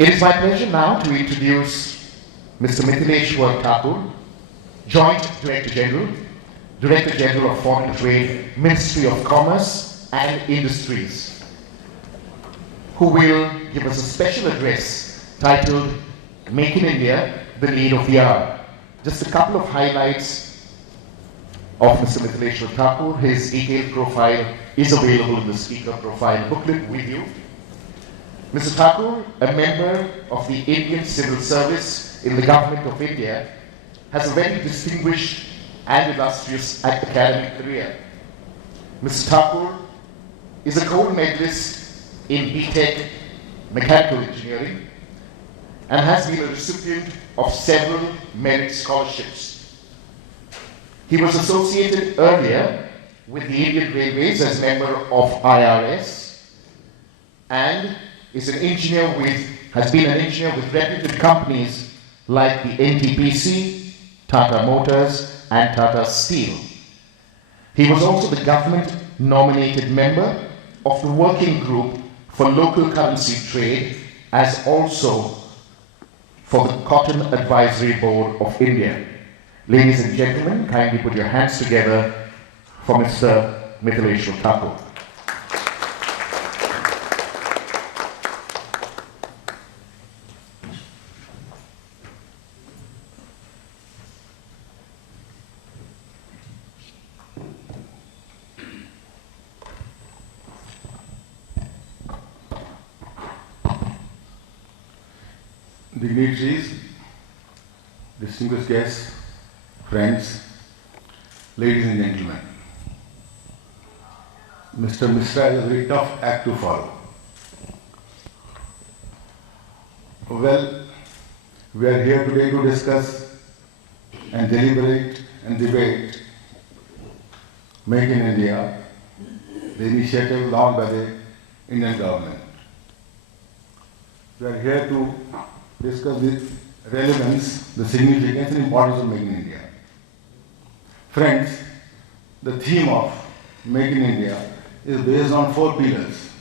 It is my pleasure now to introduce Mr. Mithileshwar Thakur, Joint Director General of Foreign Trade, Ministry of Commerce and Industries, who will give us a special address titled Make in India, the Need of the Hour. Just a couple of highlights of Mr. Mithileshwar Thakur. His detailed profile is available in the speaker profile booklet with you. Mr. Thakur, a member of the Indian Civil Service in the Government of India, has a very distinguished and illustrious academic career. Mr. Thakur is a gold medalist in BTech Mechanical Engineering and has been a recipient of several merit scholarships. He was associated earlier with the Indian Railways as member of IRS and has been an engineer with reputed companies like the NTPC, Tata Motors and Tata Steel. He was also the government-nominated member of the Working Group for Local Currency Trade, as also for the Cotton Advisory Board of India. Ladies and gentlemen, kindly put your hands together for Mr. Mithileshwar Thakur. Dignitaries, distinguished guests, friends, ladies and gentlemen. Mr. Mishra is a very tough act to follow. Well, we are here today to discuss and deliberate and debate Make in India, the initiative launched by the Indian government. We are here to discuss the relevance, the significance and importance of Make in India. Friends, the theme of Make in India is based on 4 pillars: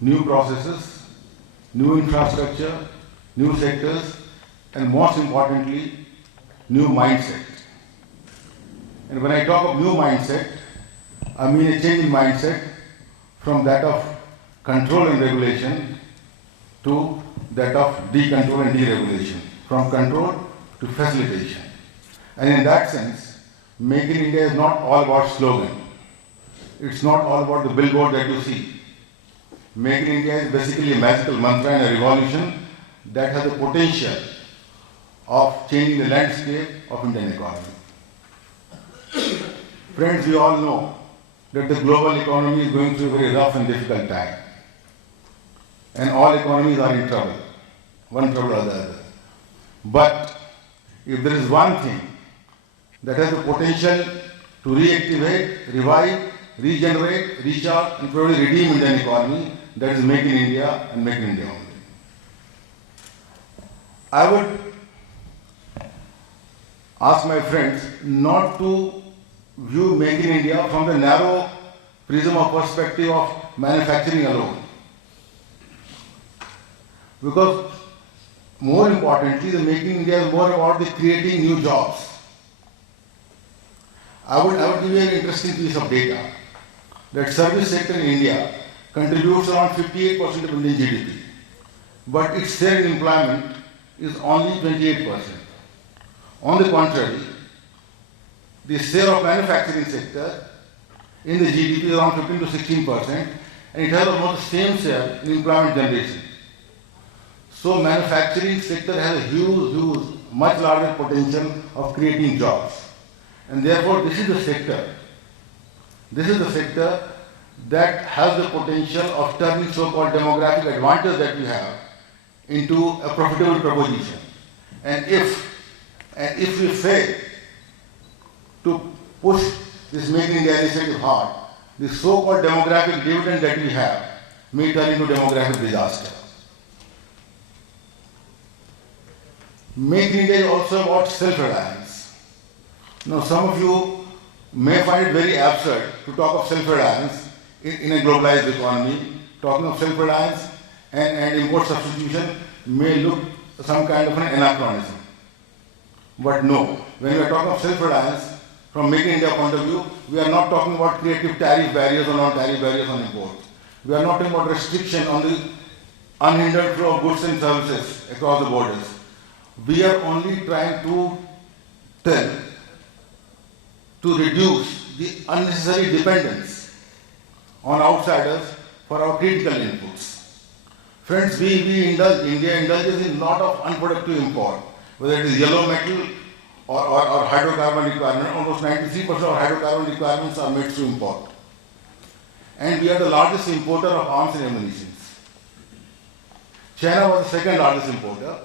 new processes, new infrastructure, new sectors, and most importantly, new mindset. And when I talk of new mindset, I mean a change in mindset from that of control and regulation to that of decontrol and deregulation, from control to facilitation. And in that sense, Make in India is not all about slogan. It's not all about the billboard that you see. Make in India is basically a magical mantra and a revolution that has the potential of changing the landscape of Indian economy. Friends, we all know that the global economy is going through a very rough and difficult time. And all economies are in trouble, one trouble or the other. But if there is one thing that has the potential to reactivate, revive, regenerate, recharge, and probably redeem Indian economy, that is Make in India and Make in India only. I would ask my friends not to view Make in India from the narrow prism of perspective of manufacturing alone. Because more importantly, the Make in India is more about the creating new jobs. I would give you an interesting piece of data that service sector in India contributes around 58% of Indian GDP, but its share in employment is only 28%. On the contrary, the share of manufacturing sector in the GDP is around 15 to 16%, and it has almost the same share in employment generation. So manufacturing sector has a huge, much larger potential of creating jobs. And therefore this is the sector that has the potential of turning so-called demographic advantage that we have into a profitable proposition. And if we fail to push this Make in India initiative hard, the so-called demographic dividend that we have may turn into demographic disaster. Make in India is also about self-reliance. Now some of you may find it very absurd to talk of self-reliance in a globalized economy. Talking of self-reliance and import substitution may look some kind of an anachronism. But no, when we are talking of self-reliance, from Make in India point of view, we are not talking about creative tariff barriers or non-tariff barriers on import. We are not talking about restriction on the unhindered flow of goods and services across the borders. We are only trying to reduce the unnecessary dependence on outsiders for our critical inputs. Friends, India indulges in a lot of unproductive import, whether it is yellow metal or hydrocarbon requirement. Almost 93% of hydrocarbon requirements are made through import. And we are the largest importer of arms and ammunition. China was the second largest importer,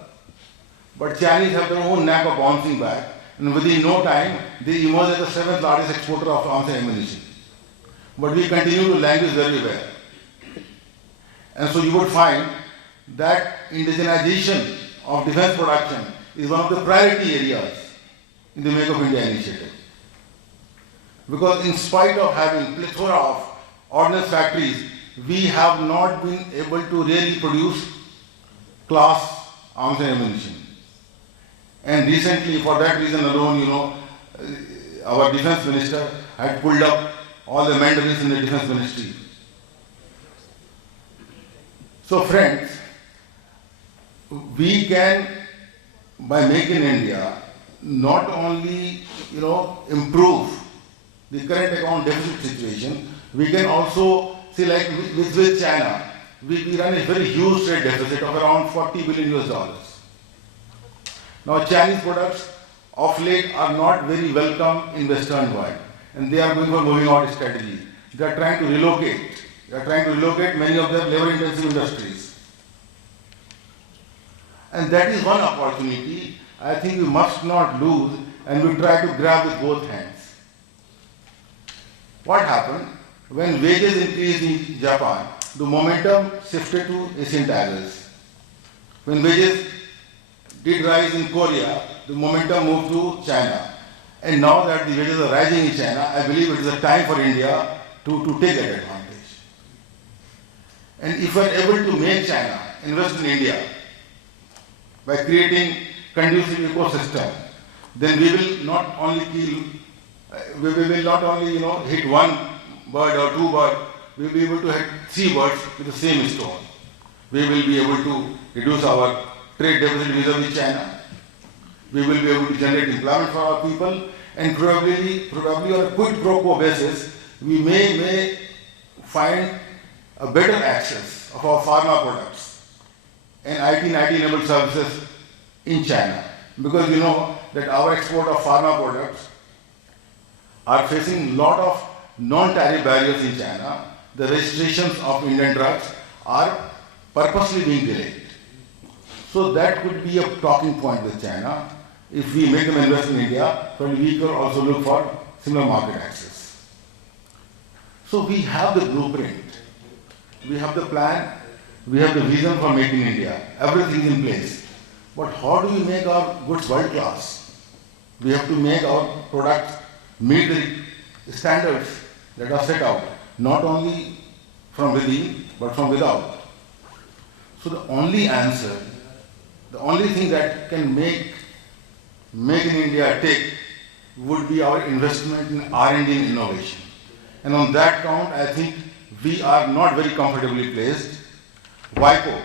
but Chinese have their own knack of bouncing back, and within no time, they emerge as the seventh largest exporter of arms and ammunition. But we continue to languish very well. And so you would find that indigenization of defense production is one of the priority areas in the Make of India initiative. Because in spite of having plethora of ordnance factories, we have not been able to really produce class arms and ammunition. And recently, for that reason alone, our defense minister had pulled up all the mandarins in the defense ministry. So friends, we can, by Make in India, not only improve the current account deficit situation, we can also see, like with China, we run a very huge trade deficit of around $40 billion US. Now Chinese products of late are not very welcome in Western world, and they are going for moving out strategy. They are trying to relocate. They are trying to relocate many of their labor-intensive industries. And that is one opportunity I think we must not lose, and we try to grab with both hands. What happened? When wages increased in Japan, the momentum shifted to Asian tigers. When wages did rise in Korea, the momentum moved to China. And now that the wages are rising in China, I believe it is a time for India to take that advantage. And if we are able to make China invest in India by creating conducive ecosystem, then we will not only hit one bird or two birds, we will be able to hit 3 birds with the same stone. We will be able to reduce our trade deficit vis-a-vis China. We will be able to generate employment for our people, and probably on a quid pro quo basis, we may find a better access of our pharma products and IT-enabled services in China. Because you know that our export of pharma products are facing a lot of non-tariff barriers in China. The registrations of Indian drugs are purposely being delayed. So that could be a talking point with China. If we make them invest in India, probably we could also look for similar market access. So we have the blueprint, we have the plan, we have the vision for making India. Everything is in place. But how do we make our goods world class? We have to make our products meet the standards that are set out, not only from within, but from without. So the only answer, the only thing that can make in India tick would be our investment in R&D and innovation. And on that count, I think we are not very comfortably placed. WIPO,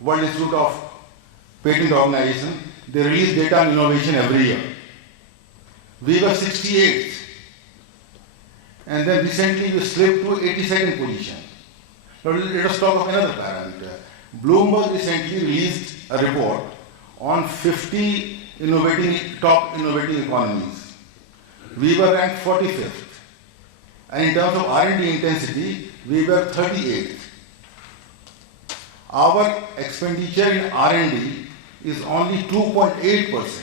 World Institute of Patent Organization, they release data on innovation every year. We were 68th. And then recently we slipped to 82nd position. Now let us talk of another parameter. Bloomberg recently released a report on 50 top innovating economies. We were ranked 45th. And in terms of R&D intensity, we were 38th. Our expenditure in R&D is only 2.8%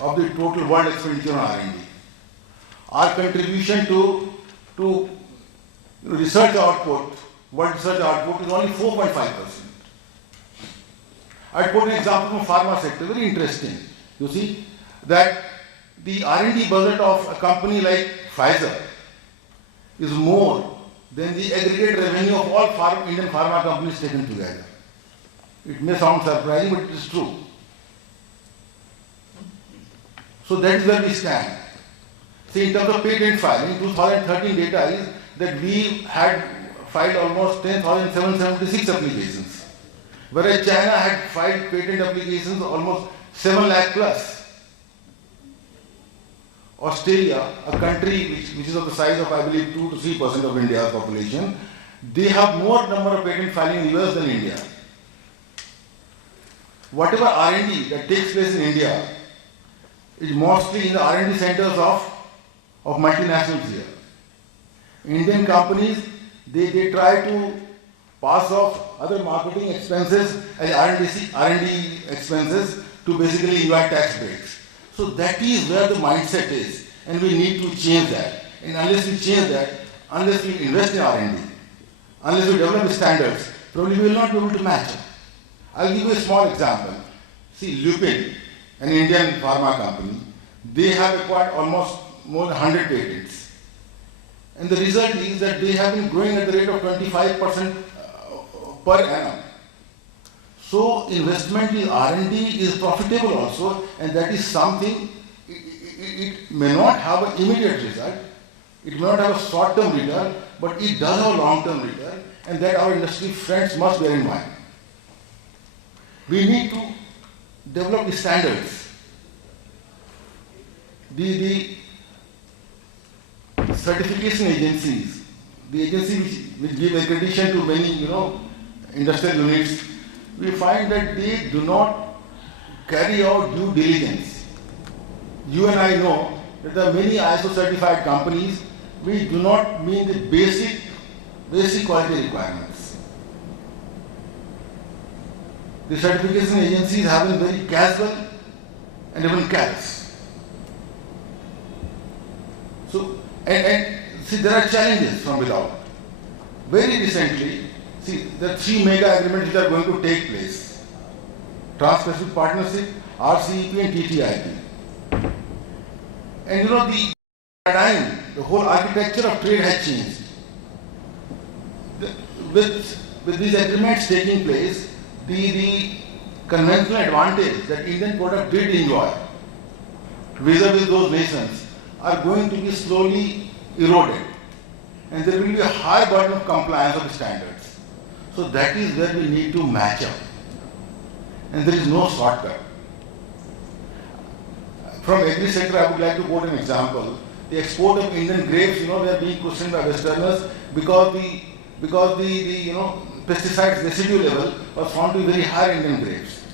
of the total world expenditure on R&D. Our contribution to research output, world research output, is only 4.5%. I'll quote an example from pharma sector, very interesting. You see that the R&D budget of a company like Pfizer is more than the aggregate revenue of all Indian pharma companies taken together. It may sound surprising, but it is true. So that is where we stand. See, in terms of patent filing, 2013 data is that we had filed almost 10,776 applications, whereas China had filed patent applications almost 7 lakh plus. Australia, a country which is of the size of, I believe, 2 to 3% of India's population, they have more number of patent filing in the US than India. Whatever R&D that takes place in India is mostly in the R&D centers of multinationals here. Indian companies, they try to pass off other marketing expenses as R&D expenses to basically invite tax breaks. So that is where the mindset is, and we need to change that. And unless we change that, unless we invest in R&D, unless we develop standards, probably we will not be able to match it. I'll give you a small example. See, Lupin, an Indian pharma company, they have acquired almost more than 100 patents. And the result is that they have been growing at the rate of 25% per annum. So investment in R&D is profitable also, and that is something, it may not have an immediate result, it may not have a short-term return, but it does have a long-term return, and that our industry friends must bear in mind. We need to develop the standards. The certification agencies, the agencies which give accreditation to many, industrial units, we find that they do not carry out due diligence. You and I know that there are many ISO certified companies which do not meet the basic quality requirements. The certification agencies have been very casual and even careless. So, and see, there are challenges from without. Very recently, see, there are 3 mega agreements which are going to take place. Trans-Pacific Partnership, RCEP and TTIP. And the paradigm, the whole architecture of trade has changed. With these agreements taking place, the conventional advantage that Indian product did enjoy vis-a-vis those nations are going to be slowly eroded. And there will be a high burden of compliance of the standards. So that is where we need to match up. And there is no shortcut. From every sector, I would like to quote an example. The export of Indian grapes, they are being questioned by Westerners because the pesticides residue level was found to be very high in Indian grapes.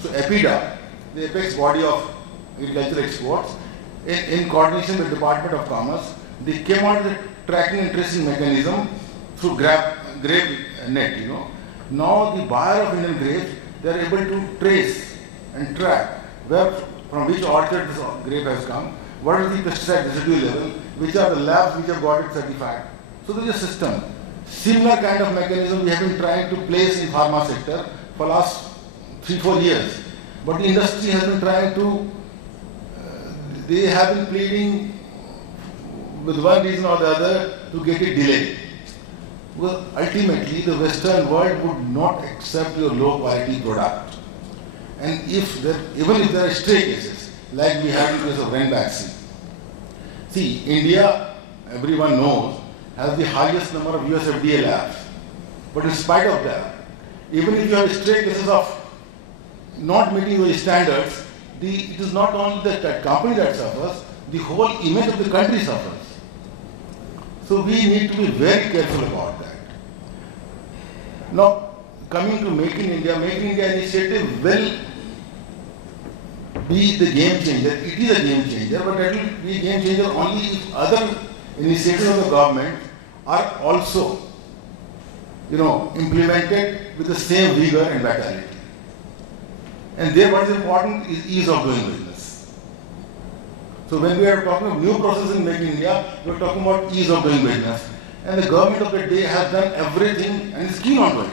So EPIDA, the apex body of agricultural exports, in coordination with the Department of Commerce, they came out with a tracking and tracing mechanism through grape net. Now the buyer of Indian grapes, they are able to trace and track from which orchard this grape has come, what is the pesticide residue level, which are the labs which have got it certified. So there is a system. Similar kind of mechanism we have been trying to place in pharma sector for last 3-4 years. But the industry has been trying to, they have been pleading with one reason or the other to get it delayed. Because ultimately the Western world would not accept your low quality product. And even if there are stray cases, like we have in the case of Ren vaccine. See, India, everyone knows, has the highest number of US FDA labs. But in spite of that, even if you have stray cases of not meeting those standards, it is not only that company that suffers, the whole image of the country suffers. So we need to be very careful about that. Now, coming to Make in India initiative will be the game changer. It is a game changer, but it will be a game changer only if other initiatives of the government are also, implemented with the same vigor and vitality. And there what is important is ease of doing business. So when we are talking of new processes in Make in India, we are talking about ease of doing business. And the government of the day has done everything and is keen on doing.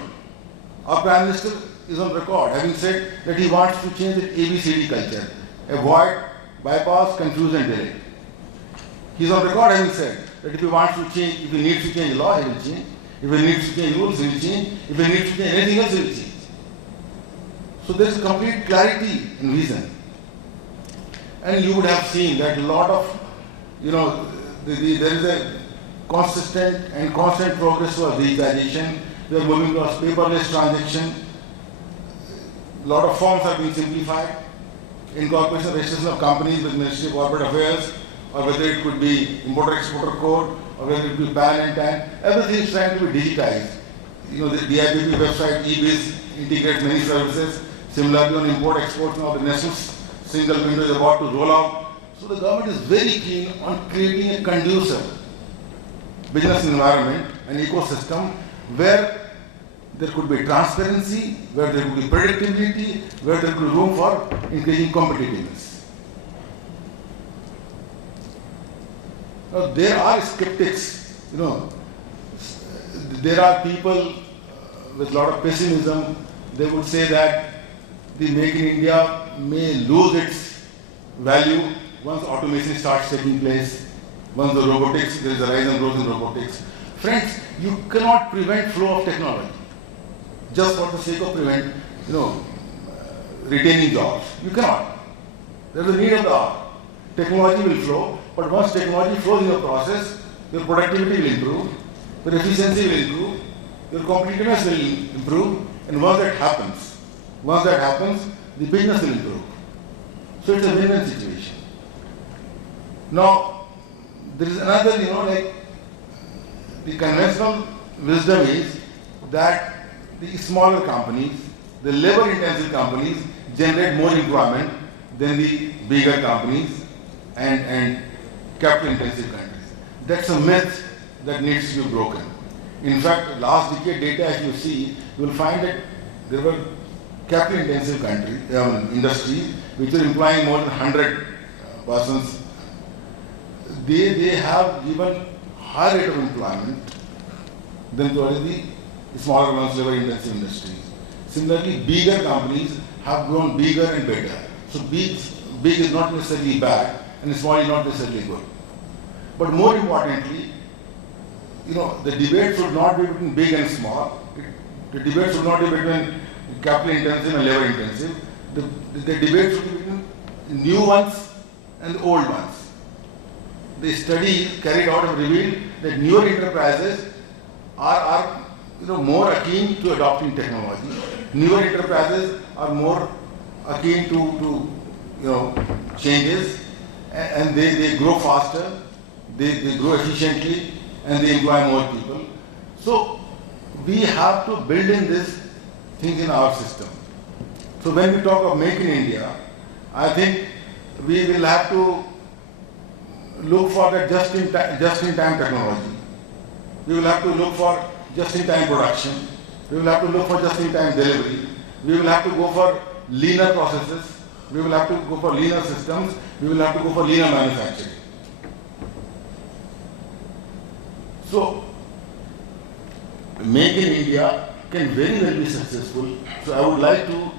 Our Prime Minister is on record having said that he wants to change the ABCD culture, avoid, bypass, confuse and delay. He is on record having said that if he wants to change, if he needs to change law, he will change. If he needs to change rules, he will change. If he needs to change anything else, he will change. So there is complete clarity in vision. And you would have seen that a lot of, there is a consistent and constant progress towards digitization. We are moving towards paperless transaction. A lot of forms are being simplified. Incorporation of registration of companies with Ministry of Corporate Affairs, or whether it could be importer-exporter code, or whether it could be PAN and TAN, everything is trying to be digitized. The DIPP website, eBiz, integrates many services. Similarly, on import-export, now the national single window is about to roll out. So the government is very keen on creating a conducive business environment, an ecosystem where there could be transparency, where there could be predictability, where there could be room for increasing competitiveness. Now, there are skeptics, there are people with a lot of pessimism. They would say that the Make in India may lose its value once automation starts taking place, once the robotics, there is a rise and growth in robotics. Friends, you cannot prevent flow of technology just for the sake of retaining jobs. You cannot. There is a need of the hour. Technology will flow, but once technology flows in your process, your productivity will improve, your efficiency will improve, your competitiveness will improve, and once that happens, the business will improve. So it's a win-win situation. Now, there is another, the conventional wisdom is that the smaller companies, the labor-intensive companies, generate more employment than the bigger companies and capital-intensive countries. That's a myth that needs to be broken. In fact, last decade data, as you see, you will find that there were capital-intensive industries which are employing more than 100 persons. They have given higher rate of employment than probably the smaller ones, labor-intensive industries. Similarly, bigger companies have grown bigger and better. So big is not necessarily bad, and small is not necessarily good. But more importantly, the debate should not be between big and small. The debate should not be between capital-intensive and labor-intensive. The debate should be between the new ones and the old ones. The studies carried out have revealed that newer enterprises are more akin to adopting technology. Newer enterprises are more akin to changes, and they grow faster, they grow efficiently, and they employ more people. So we have to build in these things in our system. So when we talk of Make in India, I think we will have to look for that just-in-time technology. We will have to look for just-in-time production. We will have to look for just-in-time delivery. We will have to go for leaner processes. We will have to go for leaner systems. We will have to go for leaner manufacturing. So, Make in India can very well be successful. So I would like to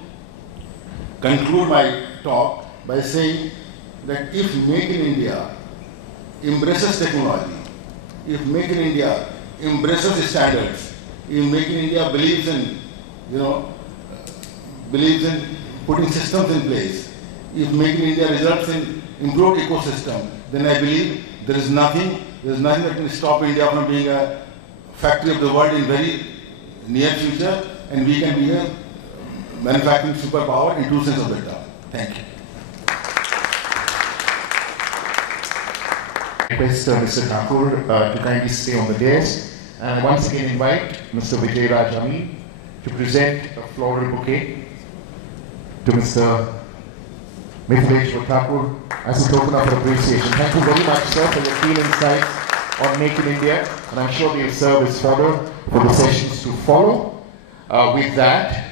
conclude my talk by saying that if Make in India embraces technology, if Make in India embraces standards, if Make in India believes in putting systems in place, if Make in India results in improved ecosystem, then I believe there is nothing that can stop India from being a factory of the world in very near future, and we can be a manufacturing superpower in true sense of the term. Thank you. Request Mr. Thakur to kindly stay on the dais, and once again invite Mr. Vijay to present a floral bouquet to Mr. Mithileshwar Thakur as a token of appreciation. Thank you very much, sir, for your keen insights on Make in India, and I'm sure they'll serve as fodder for the sessions to follow. With that,